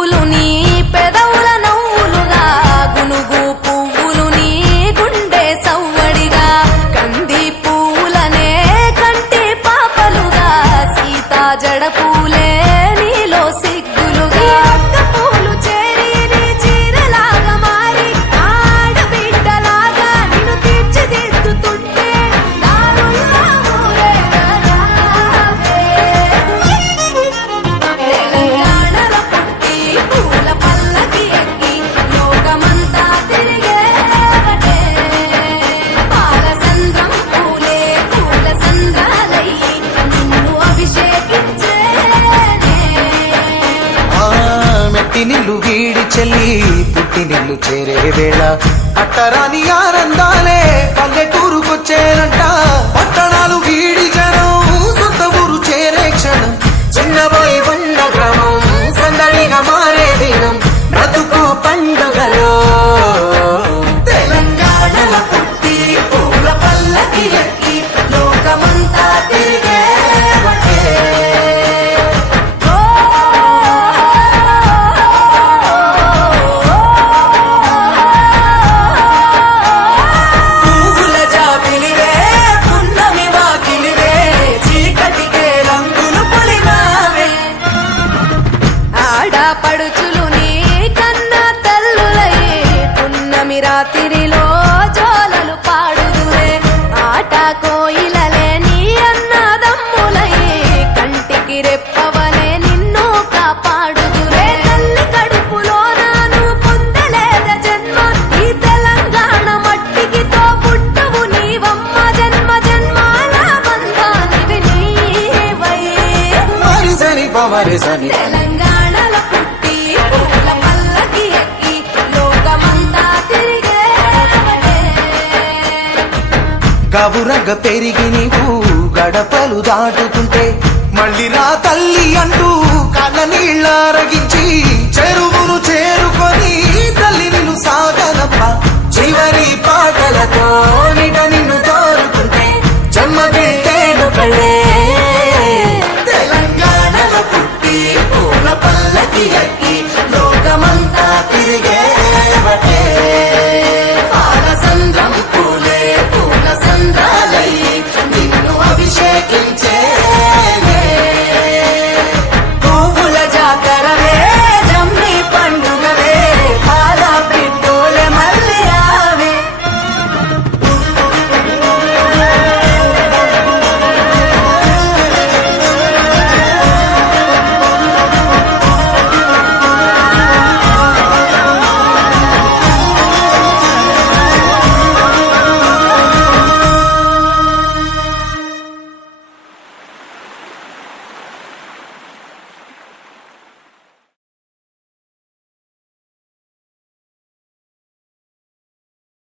పువ్వులు నీ పెదవుల నవ్వులుగా గునుగు పువ్వులు నీ గుండె సవ్వడిగా కంది పువ్వులనే కంటి పాపలుగా సీతా జడ పూలే నీలో సిగ్గులుగా పూలు చేరి నీ చీరలాగా మారి ఆడబిడ్డలాగా నిన్ను తీర్చిదిద్దుతుంటే తెలంగాణలో పుట్టి పూల పల్లకి ఎక్కి లోకమంతా తిరిగేవటే పాలసంద్రం పూలే పూల సంద్రాలయ్యి నిన్ను అభిషేకించేనే మెట్టి నిల్లు వీడి చెల్లి పుట్టి నిల్లు చేరే వేళ అట్టరాని ఆనందాలే పల్లెటూరుకొచ్చేనంట పట్టణాలు వీడి జనం సొంత ఊరు చేరే క్షణం చిన్నబోయి బండ గ్రామం సందడిగా మారే దినం బ్రతుకు పండుగలో తెలంగాణలో పుట్టి పూల పల్లకి ఎక్కి లోకమంతా తిరిగేవటే పువ్వుల జాబిలివే పున్నమి వాకిలివే చీకటికే రంగులు పొలిమావే ఆడపడుచులు నీ కన్న తల్లులయ్యే పున్నమి రాత్రిలో జోలలు పాడుదురే ఆట కోయిలలే నీ అన్నదమ్ములయ్యే కంటికి రెప్పవలే నిన్ను కాపాడుదురే తల్లి కడుపులో నాను పొందలేద జన్మ ఈ తెలంగాణ మట్టికి తో పుట్టవు నీవమ్మ జన్మ జన్మాల బంధానివి నీవై మరిసని పమరిసని తెలంగాణలో పుట్టి పూల పల్లకి ఎక్కి లోకమంతా తిరిగేవటే గవురగ పెరిగి నీవు గడపలు దాటుతుంటే మళ్ళీ రా తల్లి అంటూ కళ్ళ నీళ్ళ రగించి చెరు